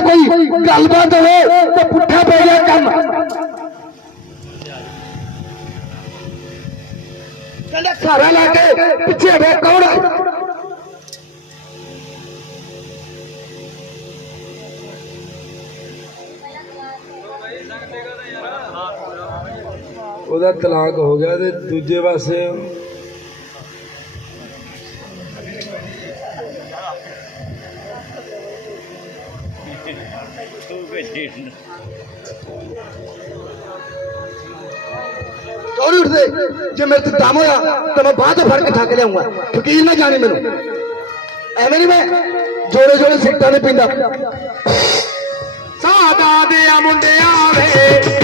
ਗੱਲਬਾਤ ਹੋਵੇ ਤੇ ਪੁੱਠਾ ਪੈ ਗਿਆ ਕੰਮ। ਕਹਿੰਦਾ ਸਾਰਾ ਲਾ ਕੇ ਪਿੱਛੇ ਵੇ ਕੌਣ ਉਹਦਾ ਤਲਾਕ ਹੋ ਗਿਆ ਤੇ ਦੂਜੇ ਪਾਸੇ ਚੋਰੀ ਉੱਠਦੇ ਜੇ ਮੇਰੇ ਤੇ ਦਮ ਹੋਇਆ ਤਾਂ ਮੈਂ ਬਾਅਦ ਚ ਫੜ ਕੇ ਠੱਕ ਲਿਆਉਂਗਾ। ਫਕੀਰ ਨਾ ਜਾਣੇ ਮੈਨੂੰ। ਐਵੇਂ ਨਹੀਂ ਮੈਂ ਜੋੜੇ ਜੋੜੇ ਸਿੱਟਾਂ ਨਹੀਂ ਪੀਂਦਾ। ਸਾਦਾ ਦੇ ਆ ਮੁੰਡਿਆਂ ਵੇ।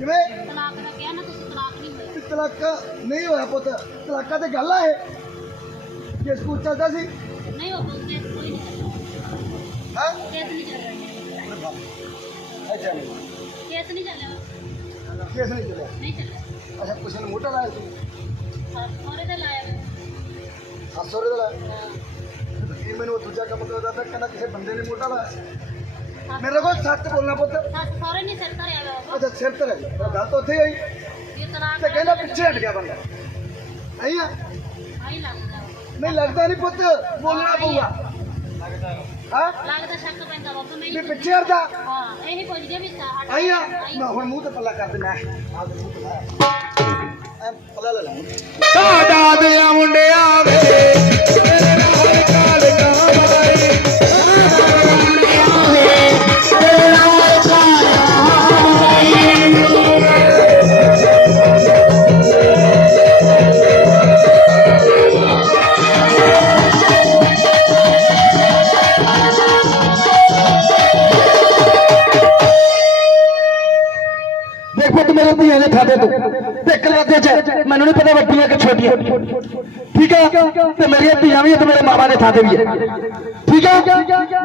ਕਿਵੇਂ? ਤਲਾਕ ਦਾ ਕਿਹਾ ਨਾ ਤੁਸੀਂ ਤਲਾਕ ਨਹੀਂ ਹੋਇਆ। ਵੀ ਤਲਾਕ ਨਹੀਂ ਹੋਇਆ ਪੁੱਤ। ਤਲਾਕਾਂ ਤੇ ਗੱਲ ਆ ਇਹ। ਜੇ ਸਕੂਲ ਚੱਲਦਾ ਸੀ? ਨਹੀਂ ਬਾਬਾ ਕੇਸ ਕੋਈ ਨਹੀਂ ਹਾਂ? ਕੇਸ ਨਹੀਂ ਚੱਲਿਆ ਅੱਛਾ। ਨਹੀਂ ਕੇਸ ਨਹੀਂ ਚੱਲਿਆ ਕੇਸ ਨਹੀਂ ਚੱਲਿਆ। ਨਹੀਂ ਚੱਲਿਆ ਅੱਛਾ ਕੁਛ ਨੇ ਮੋਟਾ ਲਾਇਆ ਸੀ? ਸਾਰੇ ਤੇ ਲਾਇਆ ਵਾ। 700 ਰੁਪਏ ਦਾ ਲਾਇਆ? ਹਾਂ। ਇਹ ਮੈਨੂੰ ਉਹ ਦੂਜਾ ਕੰਮ ਕਰਦਾ ਤਾਂ ਕਹਿੰਦਾ ਕਿਸੇ ਬੰਦੇ ਨੇ ਮੋਟਾ ਲਾਇਆ? ਮੇਰੇ ਕੋਲ ਸੱਚ ਬੋਲਣਾ ਪੁੱਤ। ਸੱਸ ਸਹੁਰੇ ਨਹੀਂ ਸਿਰ ਧਰਿਆ ਵਾ। ਬਾਬਾ ਅੱਛਾ ਸਿਰ ਤੇ ਲੱਗੀ ਗੱਲ ਤਾਂ ਉੱਥੇ ਹੋਈ ਤੇ ਕਹਿੰਦਾ ਪਿੱਛੇ ਹਟ ਗਿਆ ਬੰਦਾ। ਆਈ ਆ? ਆਈ ਲੱਗਦਾ। ਵਾ। ਨਹੀਂ ਲੱਗਦਾ ਨਹੀਂ ਪੁੱਤ। ਬੋਲਣਾ ਪਊਗਾ। ਹਾਂ? ਲੱਗਦਾ ਸ਼ੱਕ ਪੈਂਦਾ ਬਾਬਾ ਵੀ ਮੈਨੂੰ ਪਿੱਛੇ ਹਟਦਾ। ਹਾਂ ਇਹੀ ਪੁੱਛਦੇ ਵੀ ਸਾਡਾ ਆਈ ਆ? ਮੈਂ ਹੁਣ ਮੂੰਹ ਤੇ ਪੱਲਾ ਕਰ ਦਿੰਦਾ। ਆ ਦੇ ਮੂੰਹ ਤੇ ਲਾਇਆ। ਐ ਪੱਲਾ ਲੈ ਲਾ। ਸਾਡਾ ਦੇ ਆ ਮੁੰਡਿਆਂ ਵੇ। ਚ। ਮੈਨੂੰ ਨਹੀਂ ਪਤਾ ਵੱਡੀਆਂ ਕਿ ਛੋਟੀਆਂ। ਠੀਕ ਹੈ ਤੇ ਮੇਰੀਆਂ ਧੀਆਂ ਵੀ ਤੇ ਮੇਰੇ ਮਾਵਾ ਦੇ ਖਾਤੇ ਵੀ ਹੈ ਠੀਕ ਹੈ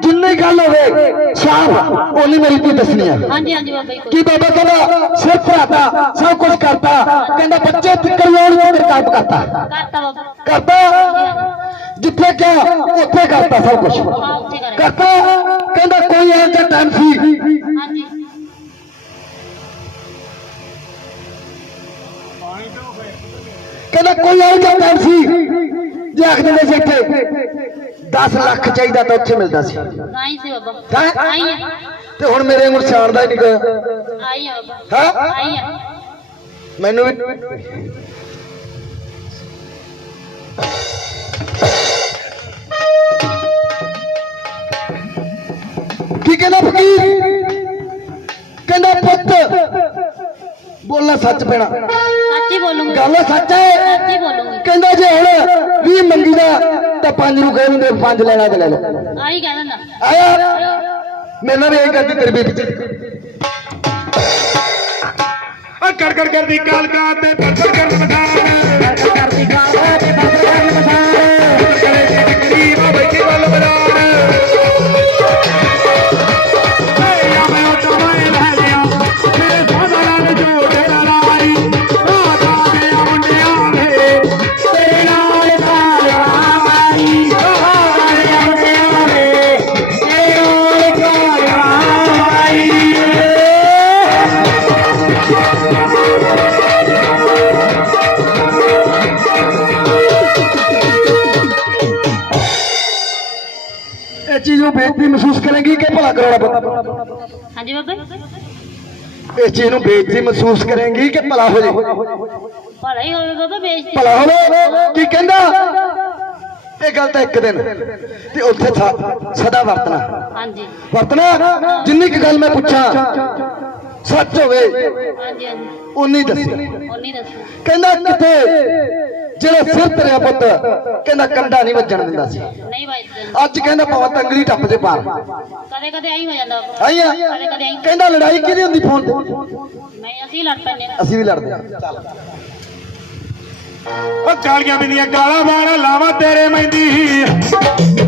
ਜਿੰਨੀ ਗੱਲ ਹੋਵੇ ਸਾਫ਼ ਉਹਨੀ ਮੇਰੀ ਧੀ ਦੱਸਣੀ ਹੈ ਹਾਂਜੀ ਹਾਂਜੀ ਬਾਬਾ ਜੀ ਕੀ ਬਾਬਾ ਕਹਿੰਦਾ? ਸਿਰ ਭਰਾਤਾ ਸਭ ਕੁਝ ਕਰਤਾ। ਕਹਿੰਦਾ ਬੱਚੇ ਯੋਗ ਯੋਗ ਕੰਮ ਕਰਤਾ। ਕਰਤਾ ਕਰਤਾ? ਜਿੱਥੇ ਕਿਹਾ ਉੱਥੇ ਕਰਤਾ ਸਭ ਕੁਝ ਕਰਤਾ। ਕਹਿੰਦਾ ਕੋਈ ਐਂ ਜਿਹਾ ਟਾਈਮ ਸੀ। ਹਾਂਜੀ। ਕਹਿੰਦਾ ਕੋਈ ਐਂ ਜਿਹਾ ਟਾਈਮ ਸੀ ਜੇ ਆਖ ਦਿੰਦੇ ਸੀ ਇੱਥੇ। 10 ਲੱਖ ਚਾਹੀਦਾ ਤਾਂ ਉੱਥੇ ਮਿਲਦਾ ਸੀ। ਆਈ ਸੀ ਬਾਬਾ। ਹੈਂ? ਆਈ ਆ। ਤੇ ਹੁਣ ਮੇਰੇ ਨੂੰ ਸਿਆਣ ਦਾ ਹੀ ਨਹੀਂ ਕੋਈ ਆਈ ਆ ਬਾਬਾ। ਹਾਂ? ਆਈ ਆ। ਮੈਨੂੰ ਵੀ ਕੀ ਕਹਿੰਦਾ ਫਕੀਰ? ਕਹਿੰਦਾ ਪੁੱਤ ਬੋਲਣਾ ਸੱਚ ਪੈਣਾ। ਬੋਲੂੰਗੀ ਗੱਲ ਸੱਚ ਹੈ ਸੱਚ ਬੋਲੂੰਗੀ ਕਹਿੰਦਾ ਜੇ ਹੁਣ 20 ਮੰਗੀ ਦਾ ਤਾਂ ਪੰਜ ਨੂੰ ਕਹਿੰਦੇ ਪੰਜ ਲੈਣਾ ਤੇ ਲੈ ਲਓ ਆਈ ਕਹਿ ਦਿੰਦਾ ਆਇਆ ਮੇਰੇ ਨਾਲ ਵੀ ਇਹੀ ਕਰਦੀ ਤੇਰੀ ਬੀਬੀ ਆ ਕਰ ਕਰ ਕਰਦੀ ਕਾਲ ਕਾ ਤੇ ਕਰ ਕਰ ਕਰਨ ਬੇਇੱਜ਼ਤੀ ਮਹਿਸੂਸ ਕਰੇਗੀ ਕਿ ਭਲਾ ਕਰਾਉਣਾ ਪਤਾ ਹਾਂਜੀ ਬਾਬਾ। ਇਸ ਚੀਜ਼ ਨੂੰ ਬੇਇੱਜ਼ਤੀ ਮਹਿਸੂਸ ਕਰੇਗੀ ਕਿ ਭਲਾ ਹੋ ਜਾਏ ਭਲਾ ਹੀ ਹੋਵੇ ਬਾਬਾ ਬੇਇੱਜ਼ਤੀ। ਭਲਾ ਹੋਵੇ। ਕੀ ਕਹਿੰਦਾ? ਇਹ ਗੱਲ ਤਾਂ ਇੱਕ ਦਿਨ। ਤੇ ਉੱਥੇ ਸਦਾ ਵਰਤਣਾ। ਹਾਂਜੀ। ਵਰਤਣਾ? ਜਿੰਨੀ ਕੁ ਗੱਲ ਮੈਂ ਪੁੱਛਾਂ ਸੱਚ ਹੋਵੇ। ਹਾਂਜੀ ਹਾਂਜੀ। ਉਨੀ ਦੱਸੀ ਉਨੀ ਦੱਸੋ ਕਹਿੰਦਾ ਕਿਤੇ ਜਿਹੜਾ ਸਿਰ ਤੇਰਿਆ ਪੁੱਤ ਕਹਿੰਦਾ ਕੰਡਾ ਨਹੀਂ ਵੱਜਣ ਦਿੰਦਾ ਸੀ। ਨਹੀਂ ਵੱਜਦੇ। ਅੱਜ ਕਹਿੰਦਾ ਭਾਵੇਂ ਤੰਗਲੀ ਟੱਪ ਜੇ ਪਾਰ। ਕਦੇ ਕਦੇ ਆਈ ਹੋ ਜਾਂਦਾ। ਆਈਆਂ ਕਦੇ ਕਦੇ ਆਈ ਕਹਿੰਦਾ ਲੜਾਈ ਕਿਹਦੀ ਹੁੰਦੀ ਫੋਨ ਤੇ? ਨਹੀਂ ਅਸੀਂ ਲੜ ਪੈਂਦੇ। ਅਸੀਂ ਵੀ ਲੜਦੇ ਹਾਂ। ਉਹ ਕਾਲੀਆਂ ਬਿੰਦੀਆਂ ਕਾਲਾ ਬਾਣ ਲਾਵਾ ਤੇਰੇ ਮਹਿੰਦੀ।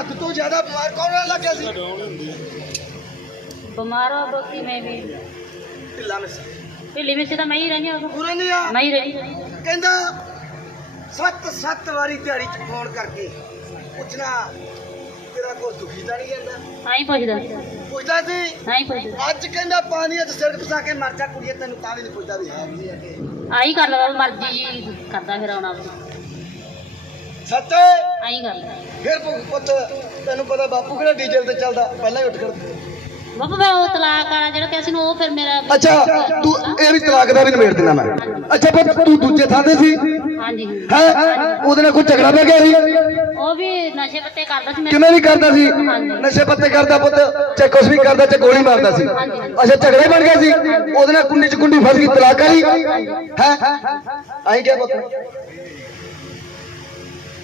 ਹੱਦ ਤੋਂ ਜ਼ਿਆਦਾ ਬਿਮਾਰ ਕੌਣ ਰਹਿਣ ਲੱਗਿਆ ਸੀ? ਬਿਮਾਰ ਹੋ ਬੋਤੀ ਮੈਂ ਵੀ। ਢਿੱਲਾ ਮਿਸ ਢਿੱਲੀ ਵਿੱਚ ਤਾਂ ਮੈਂ ਹੀ ਰਹਿੰਦੀ ਹਾਂ। ਪੂਰਾ ਨਹੀਂ ਆ? ਮੈਂ ਹੀ ਰਹੀ ਕਹਿੰਦਾ ਸੱਤ ਸੱਤ ਵਾਰੀ ਦਿਹਾੜੀ ਚ ਫੋਨ ਕਰਕੇ ਪੁੱਛਣਾ ਤੇਰਾ ਕੋਈ ਦੁਖੀ ਤਾਂ ਨਹੀਂ ਜਾਂਦਾ ਆਈ ਪੁੱਛਦਾ। ਪੁੱਛਦਾ ਸੀ? ਆਈ ਪੁੱਛਦਾ। ਅੱਜ ਕਹਿੰਦਾ ਪਾਣੀ ਚ ਸਿਰ ਫਸਾ ਕੇ ਮਰ ਜਾ ਕੁੜੀਏ ਤੈਨੂੰ ਤਾਂ ਵੀ ਨਹੀਂ ਪੁੱਛਦਾ ਵੀ ਹੈ ਕੀ ਹੈ ਕਿ ਲਗਾ ਮਰਜ਼ੀ ਜੀ ਕਰਦਾ ਫਿਰ ਆਉਣਾ। ਸੱਚ ਆਈ ਕਰ ਲਾ। ਫਿਰ ਪੁ- ਪੁੱਤ ਤੈਨੂੰ ਪਤਾ ਬਾਪੂ ਕਿਹੜਾ ਡੀਜ਼ਲ ਤੇ ਚੱਲਦਾ? ਪਹਿਲਾਂ ਹੀ ਉੱਠ ਖੜਦਾ ਬਾਬਾ ਮੈਂ ਉਹ ਤਲਾਕ ਵਾਲਾ ਜਿਹੜਾ ਕਿ ਸੀ ਨੂੰ ਉਹ ਫਿਰ ਮੇਰਾ ਅੱਛਾ ਤੂੰ ਇਹ ਵੀ ਤਲਾਕ ਦਾ ਵੀ ਨਿਬੇੜ ਦਿੰਦਾ ਮੈਂ। ਅੱਛਾ ਪੁੱਤ ਤੂੰ ਦੂਜੇ ਥਾਂ ਤੇ ਸੀ? ਹਾਂਜੀ। ਹੈ? ਉਹਦੇ ਨਾਲ ਕੋਈ ਝਗੜਾ ਪੈ ਗਿਆ ਸੀ? ਉਹ ਵੀ ਨਸ਼ੇ ਪੱਤੇ ਕਰਦਾ ਸੀ ਮੈਂ ਕਿਵੇਂ ਵੀ ਕਰਦਾ ਸੀ? ਨਸ਼ੇ ਪੱਤੇ ਕਰਦਾ ਪੁੱਤ ਚਾਹੇ ਕੁਛ ਵੀ ਕਰਦਾ ਚਾਹੇ ਗੋਲੀ ਮਾਰਦਾ ਸੀ। ਅੱਛਾ ਝਗੜਾ ਬਣ ਗਿਆ ਸੀ? ਉਹਦੇ ਨਾਲ ਕੁੰਡੀ ਚ ਕੁੰਡੀ ਫਸ ਗਈ ਤਲਾਕ ਵਾਲੀ ਹੈ? ਆਈ ਕਿਆ ਪੁੱਤ।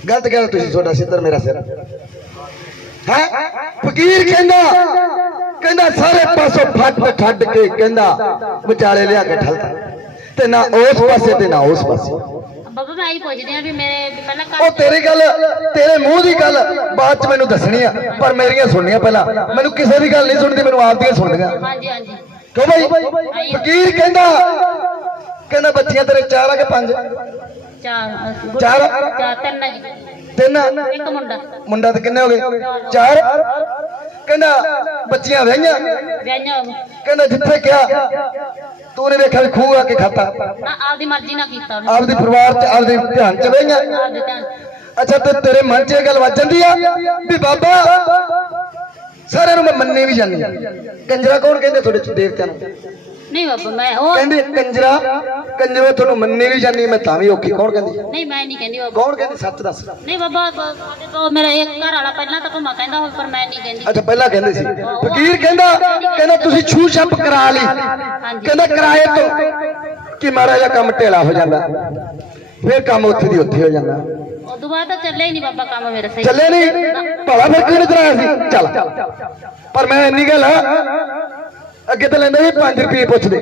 ਗਲਤ ਕਹਿ ਰਹੇ ਤੁਸੀਂ ਤੁਹਾਡਾ ਸਿੱਧਰ ਮੇਰਾ ਸਿਰ। ਹੈ? ਫਕੀਰ ਕਹਿੰਦਾ ਕਹਿੰਦਾ ਸਾਰੇ ਪਾਸੋਂ ਫੱਟ ਠੱਡ ਕੇ ਕਹਿੰਦਾ ਵਿਚਾਲੇ ਲਿਆ ਕੇ ਠਲਦਾ। ਤੇ ਨਾ ਉਸ ਪਾਸੇ ਤੇ ਨਾ ਉਸ ਪਾਸੇ। ਬਾਬਾ ਮੈਂ ਆਈ ਪੁੱਛਦੀ ਆ ਵੀ ਮੇਰੇ ਵੀ ਪਹਿਲਾਂ ਉਹ ਤੇਰੀ ਗੱਲ ਤੇਰੇ ਮੂੰਹ ਦੀ ਗੱਲ ਬਾਅਦ ਚ ਮੈਨੂੰ ਦੱਸਣੀ ਆ ਪਰ ਮੇਰੀਆਂ ਸੁਣਨੀਆਂ ਪਹਿਲਾਂ। ਮੈਨੂੰ ਕਿਸੇ ਦੀ ਗੱਲ ਨਹੀਂ ਸੁਣਦੀ ਮੈਨੂੰ ਆਪ ਦੀਆਂ ਸੁਣਦੀਆਂ। ਹਾਂਜੀ ਹਾਂਜੀ। ਕਿਉਂ ਭਾਈ ਫਕੀਰ ਕਹਿੰਦਾ ਕਹਿੰਦਾ ਬੱਚੀਆਂ ਤੇਰੇ ਚਾਰ ਆ ਕੇ ਪੰਜ? ਚਾਰ ਅਹ, ਚਾਰ? ਚਾਰ ਤਿੰਨ ਆ ਜੀ। ਤਿੰਨ? ਇੱਕ ਮੁੰਡਾ। ਮੁੰਡਾ ਤੇ ਕਿੰਨੇ ਹੋ ਗਏ? ਚਾਰ? ਕਹਿੰਦਾ ਬੱਚੀਆਂ ਵਹੀਆਂ ਵਿਆਹਾਂ ਕਹਿੰਦਾ ਜਿੱਥੇ ਗਿਆ ਤੂੰ ਨੇ ਵੇਖਿਆ ਵੀ ਖੂਹ ਆ ਕੇ ਖਾਤਾ। ਨਾ ਆਪਦੀ ਮਰਜ਼ੀ ਨਾਲ ਕੀਤਾ ਉਹਨੇ। ਆਪਦੇ ਪਰਿਵਾਰ ਚ ਆਪਦੇ ਧਿਆਨ ਚ ਵਹੀਆਂ ਆਪਦੇ ਧਿਆਨ ਅੱਛਾ ਤੇ ਤੇਰੇ ਮਨ 'ਚ ਇਹ ਗੱਲ ਵੱਜ ਜਾਂਦੀ ਆ ਵੀ ਬਾਬਾ ਸਾਰਿਆਂ ਨੂੰ ਮੈਂ ਮੰਨੇ ਵੀ ਜਾਂਦੀ ਆ। ਕੰਜਰਾ ਕੌਣ ਕਹਿੰਦੇ ਤੁਹਾਡੇ ਚ ਦੇਵਤਿਆਂ ਨੂੰ? ਨਹੀਂ ਬਾਬਾ ਮੈਂ ਉਹ ਕਹਿੰਦੇ ਕੰਜਰਾ ਕੰਜਰੋ ਤੁਹਾਨੂੰ ਮੰਨੇ ਵੀ ਜਾਂਦੀ ਮੈਂ ਤਾਂ ਵੀ ਔਖੀ। ਕੌਣ ਕਹਿੰਦੀ ਨਹੀਂ ਮੈਂ ਨਹੀਂ ਕਹਿੰਦੀ ਬਾਬਾ। ਕੌਣ ਕਹਿੰਦੀ? ਸੱਚ ਦੱਸ। ਨਹੀਂ ਬਾਬਾ ਬ- ਸਾਡੇ ਤੋਂ ਮੇਰਾ ਇੱਕ ਘਰ ਵਾਲਾ ਪਹਿਲਾਂ ਤਾਂ ਘੁੰਮਾ ਕਹਿੰਦਾ ਹੋਵੇ ਪਰ ਮੈਂ ਨਹੀਂ ਕਹਿੰਦੀ। ਅੱਛਾ ਪਹਿਲਾਂ ਕਹਿੰਦੇ ਸੀ। ਫਕੀਰ ਕਹਿੰਦਾ ਕਹਿੰਦਾ ਤੁਸੀਂ ਛੂ ਛੱਪ ਕਰਾ ਲਈ। ਕਹਿੰਦਾ ਕਿਰਾਏ ਤੋਂ ਕਿ ਮਾੜਾ ਜਿਹਾ ਕੰਮ ਢੇਲਾ ਹੋ ਜਾਂਦਾ। ਫਿਰ ਕੰਮ ਉੱਥੇ ਦੀ ਉੱਥੇ ਹੋ ਜਾਂਦਾ। ਉਦੋਂ ਬਾਅਦ ਤਾਂ ਚੱਲਿਆ ਹੀ ਨਹੀਂ ਬਾਬਾ ਕੰਮ ਮੇਰਾ ਸਹੀ। ਚੱਲੇ ਨਹੀਂ? ਭਲਾ ਫਿਰ ਕਿਹਨੇ ਕਰਾਇਆ ਸੀ? ਚੱਲ। ਪਰ ਮੈਂ ਇੰਨੀ ਗੱਲ ਆ, ਅੱਗੇ ਤਾਂ ਲੈਂਦਾ ਜੀ 5 ਰੁਪਏ ਪੁੱਛਦੇ।